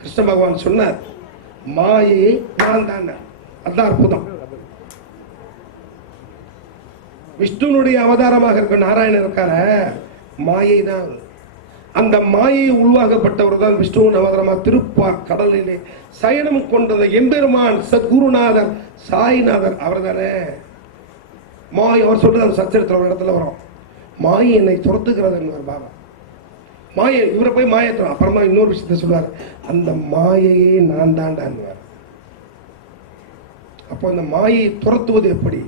கிருஷ்ண பகவான் சொன்னார், மாயை நான் தான். அதுதான் அற்புதம். விஷ்ணுனுடைய அவதாரமாக இருக்க நாராயணன் இருக்கார, மாயை தான். அந்த மாயை உருவாக்கப்பட்டவர் தான் விஷ்ணுவின் அவதாரமாக திருப்பார் கடலிலே சயனம் கொண்டது எம்பெருமான் சத்குருநாதர் சாய்நாதர் அவர் தானே. மாயை அவர் சொல்றது அந்த சச்சரித்திர ஒரு இடத்துல வரும், மாயை என்னை துரத்துகிறது பாபா. மாயை இவரை போய் மாயத்துறோம். அப்புறமா இன்னொரு விஷயத்த சொல்லுவார், அந்த மாயையே நான் தாண்டான்வார். அப்போ அந்த மாயை துரத்துவது எப்படி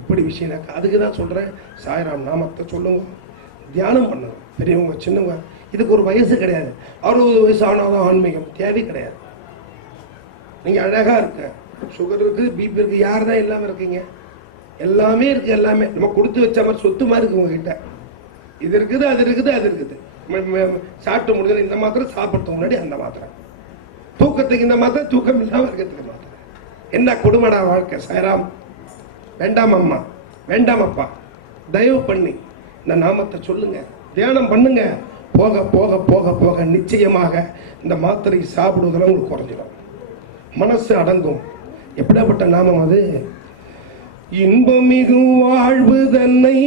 எப்படி விஷயம்? அதுக்கு தான் சொல்றேன், சாய்ராம் நாமத்தை சொல்லுங்க, தியானம் பண்ணுங்க. பெரியவங்க சின்னவங்க இதுக்கு ஒரு வயசு கிடையாது. 60 வயசு ஆனாலும் ஆன்மீகம் தேவை கிடையாது. நீங்க அழகா இருக்க, சுகர் இருக்கு, பிபி இருக்கு, யார் தான் இல்லாம இருக்கீங்க? எல்லாமே இருக்கு. எல்லாமே நம்ம கொடுத்து வச்ச மாதிரி சொத்து மாதிரி இருக்கு உங்ககிட்ட. இது இருக்குது, அது இருக்குது, அது இருக்குது. சாப்பிட்டு முடிஞ்சது இந்த மாத்திரை, சாப்பிட்றதுக்கு முன்னாடி அந்த மாத்திரை, தூக்கத்துக்கு இந்த மாத்திரை, தூக்கம் இல்லாம இருக்கிறதுக்கு மாத்திரை. என்ன கொடுமடா வாழ்க்கை. சாய்ராம் வேண்டாம் அம்மா, வேண்டாம் அப்பா, தயவு பண்ணி இந்த நாமத்தை சொல்லுங்க, தியானம் பண்ணுங்க. போக போக போக போக நிச்சயமாக இந்த மாத்திரை சாப்பிடுவதில் உங்களுக்கு குறைஞ்சிடும், மனசு அடங்கும். எப்படிப்பட்ட நாமம் அது? இன்பமிகு வாழ்வு தன்னை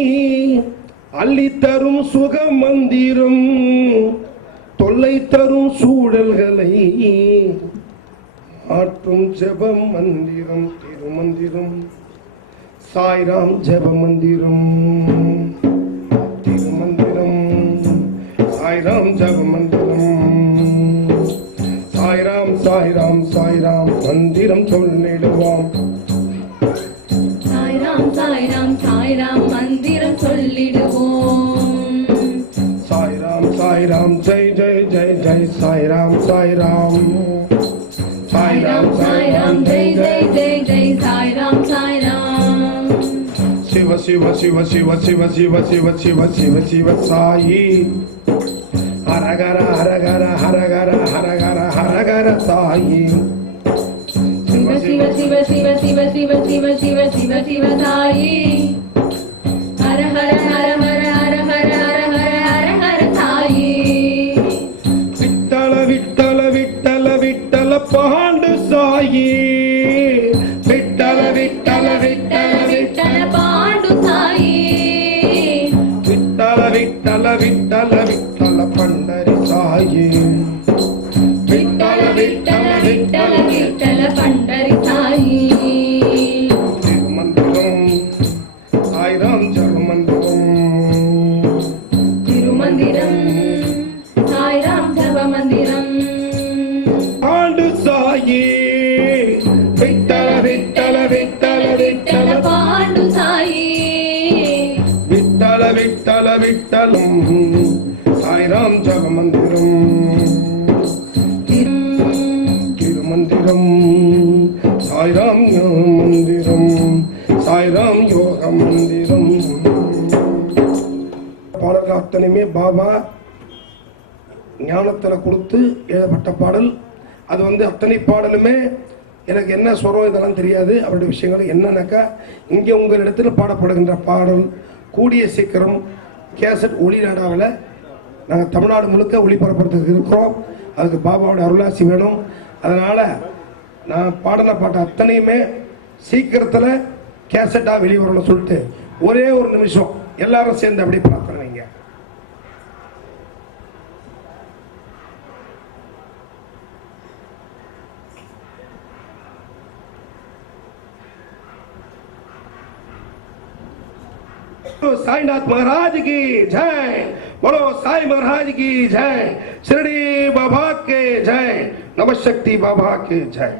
அள்ளித்தரும் சுக மந்திரம், தொல்லை தரும் சூழல்களை மாற்றும் ஜெப மந்திரம், திருமந்திரம். சாய்ராம் ஜெப மந்திரம், திருமந்திரம். சாய்ராம் ஜெப மந்திரம். சாய்ராம் சாய்ராம் சாய்ராம் மந்திரம் சொல்லிடுவோம். சாய்ராம் சாய்ராம் சாய்ராம் மந்திரம் சொல்லிடுவோம். சாய்ராம் சாய்ராம் ஜெய் ஜெய் ஜெய் ஜெய் சாய்ராம் சாய்ராம். சாய்ராம் சாய்ராம் ஜெய் ஜெய் ஜெய் ஜெய் சாய்ராம் சாய்ராம். சிவ சிவ சிவ சிவ சிவ சிவ சிவ சிவ சிவ சிவ சாயி. ஹரஹர ஹரஹர ஹரஹர ஹரஹர ஹரஹர சாயி. சிவ சிவ சிவ சிவ சிவ சிவ சிவ சிவ சிவ சிவ சாயி. ஹர ஹர ஹர ஹர ஹர ஹர ஹர ஹர ஹர ஹர சாயி. விட்டல விட்டல விட்டல விட்டல பாண்டு சாயி. விட்டல விட்டல விட்டல விட்டல பாண்டு சாயி. விட்டல விட்டல விட்டல விட்டல பண்டரி சாயி. விட்டல விட்டல விட்டல விட்டல பண்டரி சாயி. திருமந்திரம். சாய்ராம் ஜெபமந்திரம். திருமந்திரம். சாய்ராம் ஜெபமந்திரம். ஆண்டு சாயி. விட்டல விட்டல விட்டல விட்டல பாண்டு சாயி. விட்டல விட்டல விட்டலம். சாய்ராம் ஜெபமந்திரம். திருமந்திரம். சாய்ராம் மந்திரம். சாய்ராம் யோக மந்திரம். பாடல்கள் அத்தனையுமே பாபா ஞானத்தில் கொடுத்து எழுதப்பட்ட பாடல். அது அத்தனை பாடலுமே எனக்கு என்ன சொல்றோம் இதெல்லாம் தெரியாது. அவருடைய விஷயங்கள் என்னன்னாக்கா, இங்கே உங்களிடத்தில் பாடப்படுகின்ற பாடல் கூடிய சீக்கிரம் கேசட் ஒளிநாடாவில் நாங்கள் தமிழ்நாடு முழுக்க ஒளிபரப்புறதுக்கு இருக்கிறோம். அதுக்கு பாபாவோட அருளாசி வேணும். அதனால் நான் பாடின பாட்டு அத்தனையுமே சீக்கிரத்தில் கேசட்டாக வெளிவரணும்னு சொல்லிட்டு ஒரே ஒரு நிமிஷம் எல்லாரும் சேர்ந்து அப்படி பிரார்த்தனை. साईनाथ महाराज की जय, बोलो साई महाराज की जय, शिरडी बाबा के जय, नमः शक्ति बाबा के जय।